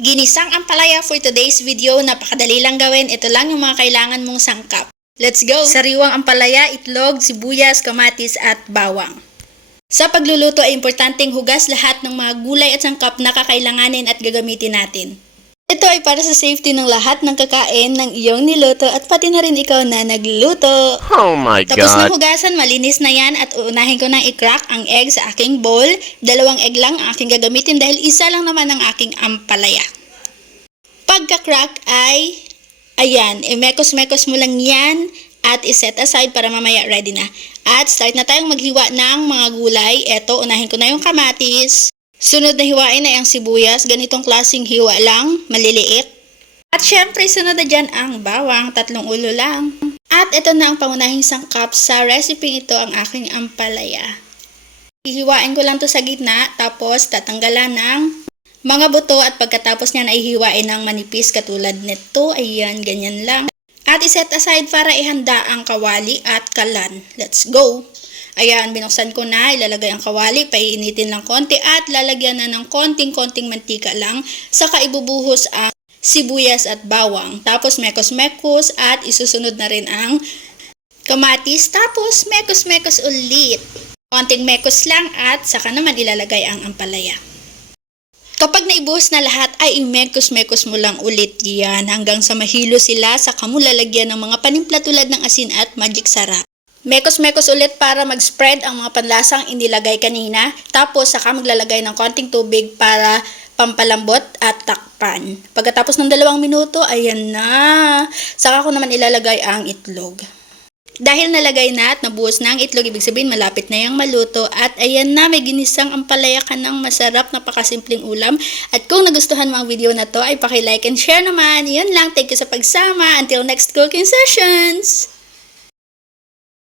Ginisang ampalaya for today's video, napakadali lang gawin. Ito lang yung mga kailangan mong sangkap. Let's go! Sariwang ampalaya, itlog, sibuyas, kamatis at bawang. Sa pagluluto ay importanteng hugas lahat ng mga gulay at sangkap na kakailanganin at gagamitin natin. Ito ay para sa safety ng lahat ng kakain ng iyong niluto at pati na rin ikaw na nagluto. Oh my God. Tapos na hugasan, malinis na yan at uunahin ko nang i-crack ang egg sa aking bowl. 2 egg lang ang aking gagamitin dahil isa lang naman ang aking ampalaya. Pagka-crack ay, ayan, mekos-mekos mo lang yan at iset aside para mamaya ready na. At start na tayong maghiwa ng mga gulay. Eto, unahin ko na yung kamatis. Sunod na hiwain ay ang sibuyas. Ganitong klaseng hiwa lang, maliliit. At syempre, sunod na dyan ang bawang, 3 ulo lang. At ito na ang pangunahing sangkap sa recipe ito, ang aking ampalaya. Hihiwain ko lang to sa gitna, tapos tatanggalan ng mga buto at pagkatapos niyan ay hiwain ng manipis katulad nito. Ayan, ganyan lang. At iset aside para ihanda ang kawali at kalan. Let's go! Ayan, binuksan ko na, ilalagay ang kawali, paiinitin lang konti at lalagyan na ng konting-konting mantika lang. Saka ibubuhos ang sibuyas at bawang. Tapos mekos-mekos at isusunod na rin ang kamatis. Tapos mekos-mekos ulit. Konting mekos lang at saka naman ilalagay ang ampalaya. Kapag naibuhos na lahat ay imekos-mekos mo lang ulit yan hanggang sa mahilo sila, saka mo lalagyan ng mga panimpla tulad ng asin at magic sarap. Mekos-mekos ulit para mag-spread ang mga panlasang inilagay kanina. Tapos saka maglalagay ng konting tubig para pampalambot at takpan. Pagkatapos ng 2 minuto, ayan na. Saka ko naman ilalagay ang itlog. Dahil nalagay na at nabuhos na ang itlog, ibig sabihin malapit na yung maluto. At ayan na, may ginisang ampalaya ka ng masarap, napakasimpleng ulam. At kung nagustuhan mo ang video na to, ay paki-like and share naman. Yun lang, thank you sa pagsama. Until next cooking sessions!